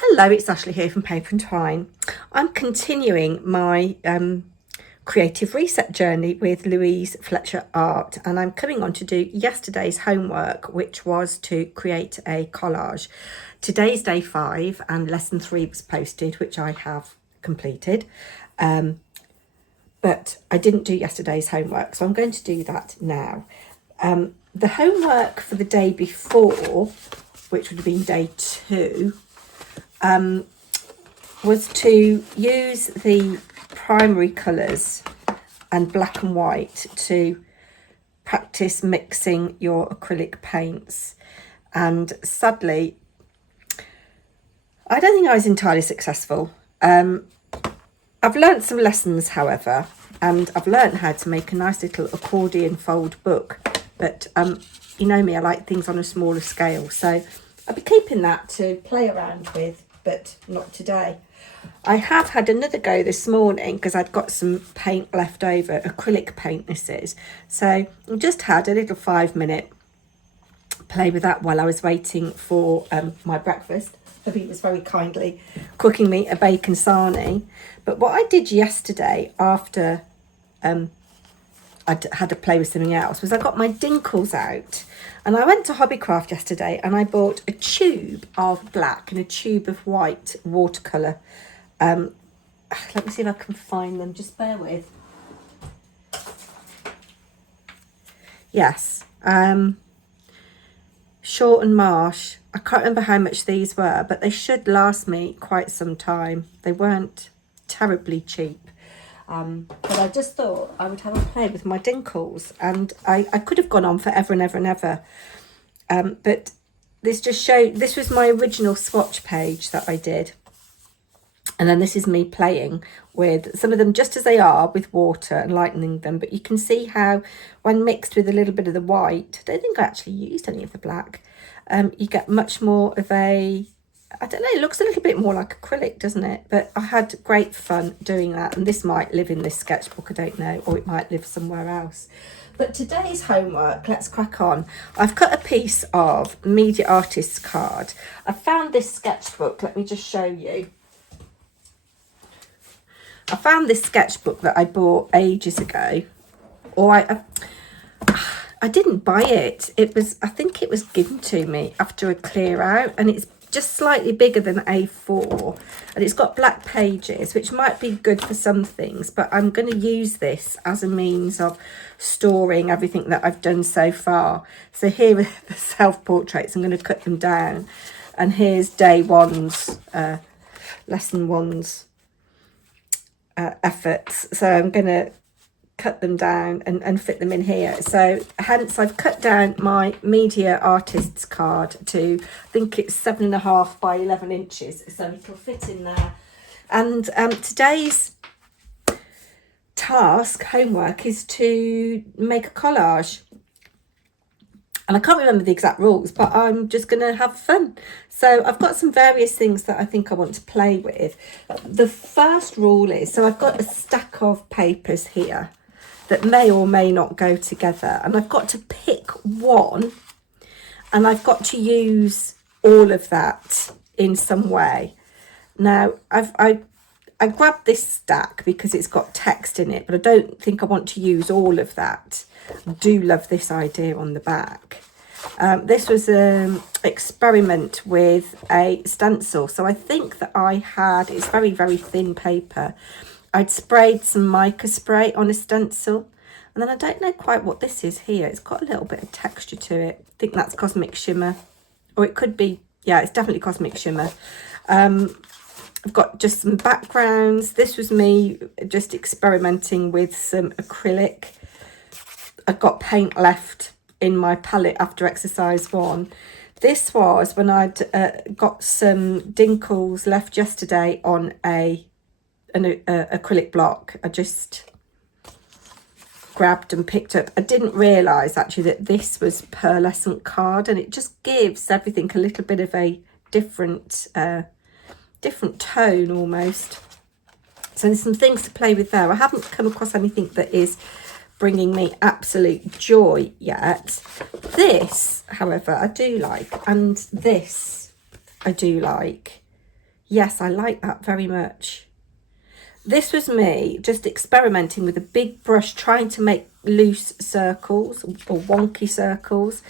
Hello, it's Ashley here from Paper&Twine. I'm continuing my creative reset journey with Louise Fletcher Art, and I'm coming on to do yesterday's homework, which was to create a collage. Today's day 5 and lesson 3 was posted, which I have completed, but I didn't do yesterday's homework, so I'm going to do that now. The homework for the day before, which would have been day 2, was to use the primary colours and black and white to practice mixing your acrylic paints. And sadly, I don't think I was entirely successful. I've learnt some lessons, however, and I've learnt how to make a nice little accordion fold book. But you know me, I like things on a smaller scale, so I'll be keeping that to play around with, but not today. I have had another go this morning because I'd got some paint left over, acrylic paint this is. So I just had a little 5-minute play with that while I was waiting for my breakfast. Hubby was very kindly cooking me a bacon sarnie. But what I did yesterday after I'd had to play with something else was I got my dinkles out, and I went to Hobbycraft yesterday and I bought a tube of black and a tube of white watercolour. Let me see if I can find them, just bear with. Yes, Short and Marsh. I can't remember how much these were, but they should last me quite some time. They weren't terribly cheap. But I just thought I would have a play with my dinkles, and I could have gone on forever and ever and ever. But this just showed, this was my original swatch page that I did. And then this is me playing with some of them just as they are with water and lightening them. But you can see how when mixed with a little bit of the white, I don't think I actually used any of the black, you get much more of a, I don't know, it looks a little bit more like acrylic, doesn't it? But I had great fun doing that. And this might live in this sketchbook, I don't know, or it might live somewhere else. But today's homework, let's crack on. I've cut a piece of Media Artist's card. I found this sketchbook, let me just show you. I found this sketchbook that I bought ages ago, or I didn't buy it. It was, I think it was given to me after a clear out, and it's just slightly bigger than A4, and it's got black pages, which might be good for some things, but I'm going to use this as a means of storing everything that I've done so far. So here are the self-portraits. I'm going to cut them down, and here's day 1's, lesson 1's efforts. So I'm going to cut them down and fit them in here. So hence I've cut down my Media Artist's card to, I think it's 7.5 by 11 inches, so it'll fit in there. And today's task, homework, is to make a collage. And I can't remember the exact rules, but I'm just going to have fun. So I've got some various things that I think I want to play with. The first rule is, so I've got a stack of papers here that may or may not go together. And I've got to pick one, and I've got to use all of that in some way. Now, I grabbed this stack because it's got text in it, but I don't think I want to use all of that. I do love this idea on the back. This was an experiment with a stencil. So I think that I had, it's very, very thin paper. I'd sprayed some mica spray on a stencil. And then I don't know quite what this is here. It's got a little bit of texture to it. I think that's Cosmic Shimmer. Or it could be, yeah, it's definitely Cosmic Shimmer. I've got just some backgrounds. This was me just experimenting with some acrylic. I've got paint left in my palette after exercise 1. This was when I'd got some dinkles left yesterday on an acrylic block. I just grabbed and picked up. I didn't realise actually that this was pearlescent card, and it just gives everything a little bit of a different tone almost. So there's some things to play with there. I haven't come across anything that is bringing me absolute joy yet. This, however, I do like, and this I do like. Yes, I like that very much. This was me just experimenting with a big brush, trying to make loose circles or wonky circles.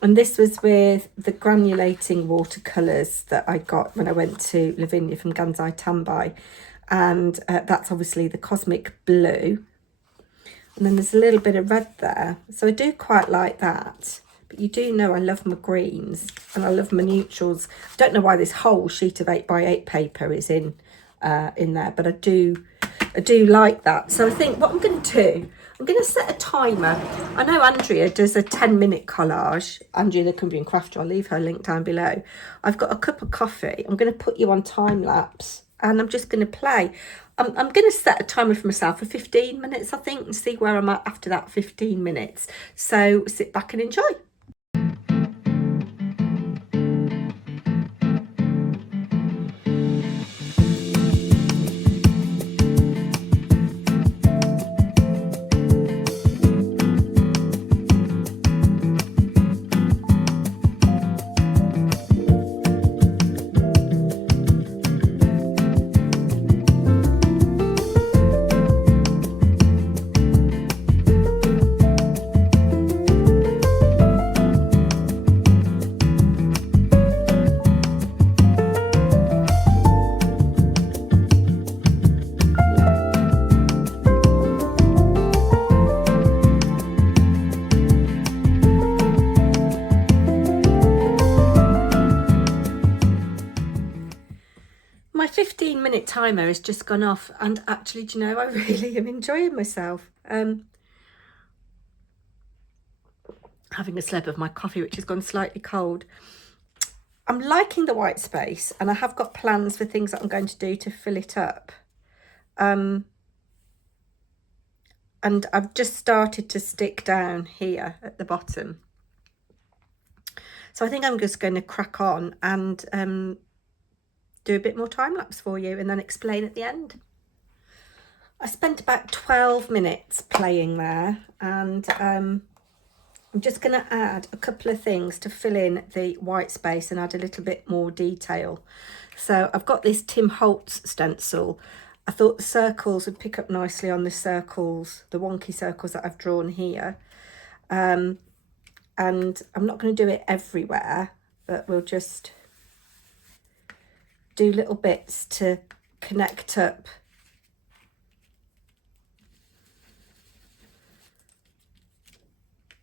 And this was with the granulating watercolours that I got when I went to Lavinia from Gansai Tambai. And that's obviously the Cosmic Blue. And then there's a little bit of red there. So I do quite like that. But you do know I love my greens and I love my neutrals. I don't know why this whole sheet of 8x8 paper is in there, but I do like that. So I think what I'm going to do, I'm going to set a timer. I know Andrea does a 10-minute collage. Andrea, the Cumbrian Crafter, I'll leave her link down below. I've got a cup of coffee. I'm going to put you on time lapse and I'm just going to play. I'm going to set a timer for myself for 15 minutes, I think, and see where I'm at after that 15 minutes. So sit back and enjoy. My 15-minute timer has just gone off and actually, do you know, I really am enjoying myself. Having a slurp of my coffee, which has gone slightly cold. I'm liking the white space and I have got plans for things that I'm going to do to fill it up. And I've just started to stick down here at the bottom. So I think I'm just going to crack on and do a bit more time lapse for you and then explain at the end. I spent about 12 minutes playing there and I'm just going to add a couple of things to fill in the white space and add a little bit more detail. So I've got this Tim Holtz stencil. I thought the circles would pick up nicely on the circles, the wonky circles that I've drawn here. And I'm not going to do it everywhere, but we'll just do little bits to connect up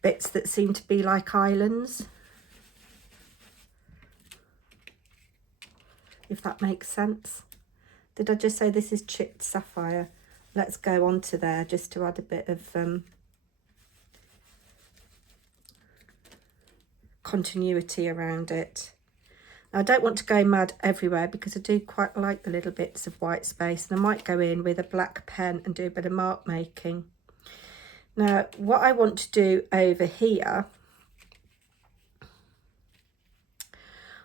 bits that seem to be like islands, if that makes sense. Did I just say this is chipped sapphire? Let's go on to there just to add a bit of continuity around it. Now, I don't want to go mad everywhere because I do quite like the little bits of white space, and I might go in with a black pen and do a bit of mark making. Now, what I want to do over here,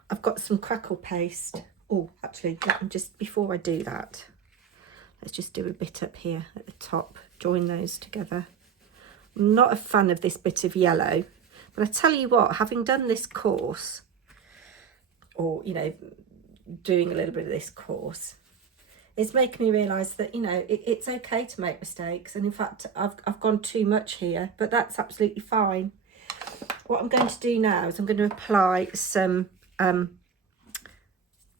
I've got some crackle paste. Oh, actually, let me just, before I do that, let's just do a bit up here at the top, join those together. I'm not a fan of this bit of yellow, but I tell you what, having done this course, or, you know, doing a little bit of this course, it's making me realise that, you know, it's okay to make mistakes. And in fact, I've gone too much here, but that's absolutely fine. What I'm going to do now is I'm going to apply some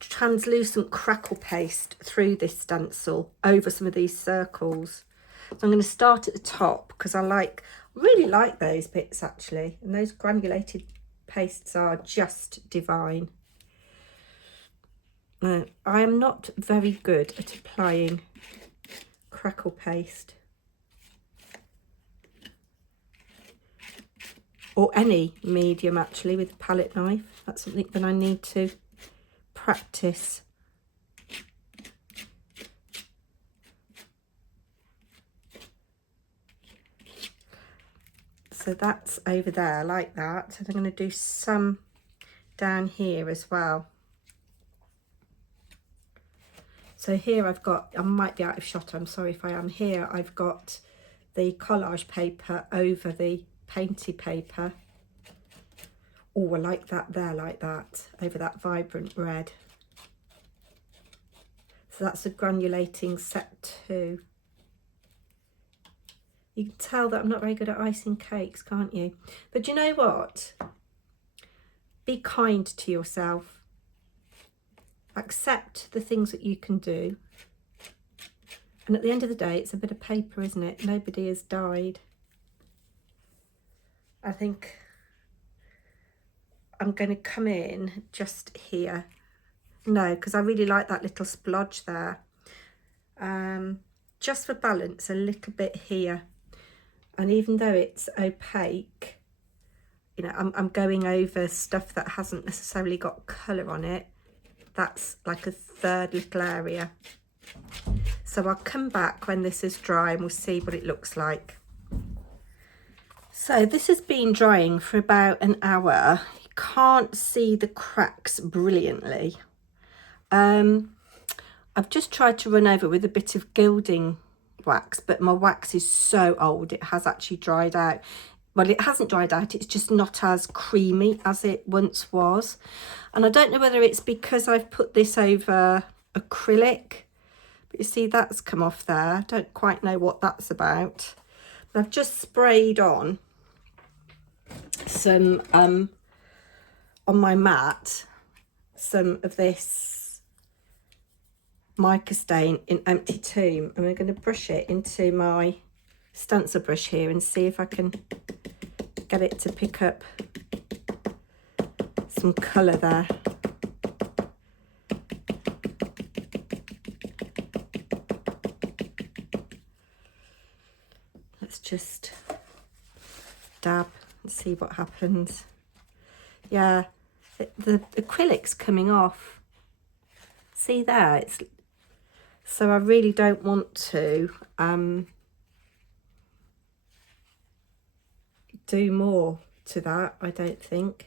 translucent crackle paste through this stencil over some of these circles. So I'm going to start at the top because I really like those bits actually, and those granulated pastes are just divine. I am not very good at applying crackle paste or any medium actually with a palette knife. That's something that I need to practice. So that's over there like that, and I'm going to do some down here as well. So here I've got, I might be out of shot, I'm sorry if I am. Here I've got the collage paper over the painty paper. Oh, I like that there, like that, over that vibrant red. So that's a granulating set 2. You can tell that I'm not very good at icing cakes, can't you? But you know what? Be kind to yourself. Accept the things that you can do. And at the end of the day, it's a bit of paper, isn't it? Nobody has died. I think I'm going to come in just here. No, because I really like that little splodge there. Just for balance, a little bit here. And even though it's opaque, you know, I'm going over stuff that hasn't necessarily got colour on it. That's like a third little area. So I'll come back when this is dry and we'll see what it looks like. So this has been drying for about an hour. You can't see the cracks brilliantly. I've just tried to run over with a bit of gilding wax, but my wax is so old it has actually dried out. Well, it hasn't dried out, it's just not as creamy as it once was. And I don't know whether it's because I've put this over acrylic, but you see that's come off there. I don't quite know what that's about. But I've just sprayed on some on my mat, some of this mica stain in Empty Tomb, and we're going to brush it into my stencil brush here and see if I can get it to pick up some colour there. Let's just dab and see what happens. Yeah, the acrylic's coming off. See there, it's so I really don't want to do more to that, I don't think.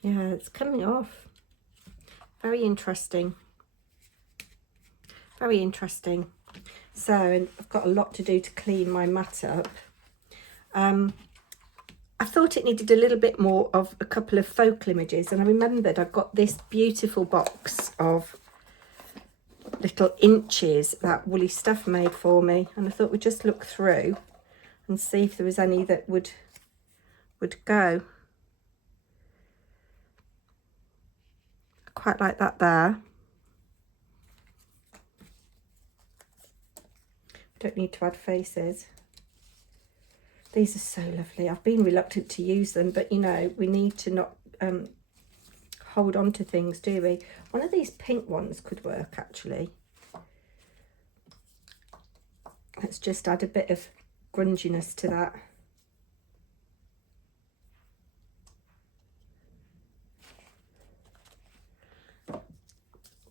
Yeah, it's coming off. Very interesting. Very interesting. So, and I've got a lot to do to clean my mat up. I thought it needed a little bit more of a couple of focal images, and I remembered I've got this beautiful box of little inches that Woolly Stuff made for me, and I thought we'd just look through and see if there was any that would go. I quite like that there. Don't need to add faces. These are so lovely. I've been reluctant to use them, but you know, we need to not hold on to things, do we? One of these pink ones could work actually. Let's just add a bit of grunginess to that.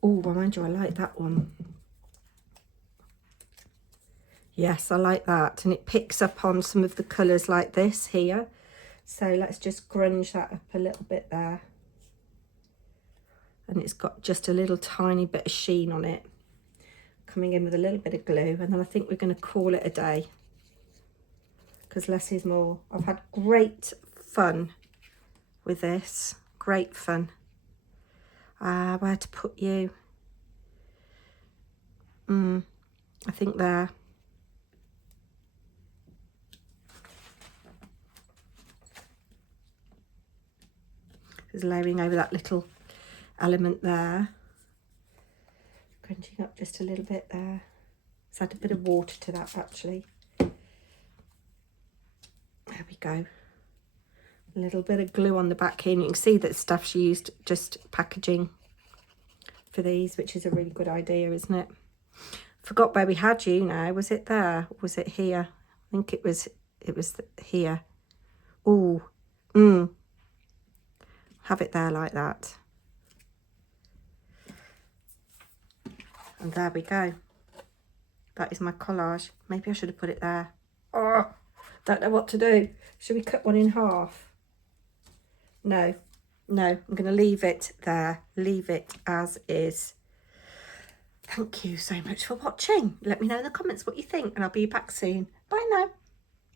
Oh, mind you, I like that one. Yes, I like that, and it picks up on some of the colours like this here. So let's just grunge that up a little bit there. And it's got just a little tiny bit of sheen on it. Coming in with a little bit of glue, and then I think we're going to call it a day, because less is more. I've had great fun with this. Great fun. Where to put you? I think there. Just layering over that little element there. Crunching up just a little bit there. Let's add a bit of water to that actually. There we go. A little bit of glue on the back here, and you can see that stuff she used just packaging for these, which is a really good idea, isn't it? Forgot where we had you now. Was it there? Or was it here? I think it was here. Ooh. Have it there like that. And there we go. That is my collage. Maybe I should have put it there. Oh, don't know what to do. Should we cut one in half? No, I'm going to leave it there. Leave it as is. Thank you so much for watching. Let me know in the comments what you think, and I'll be back soon. Bye now.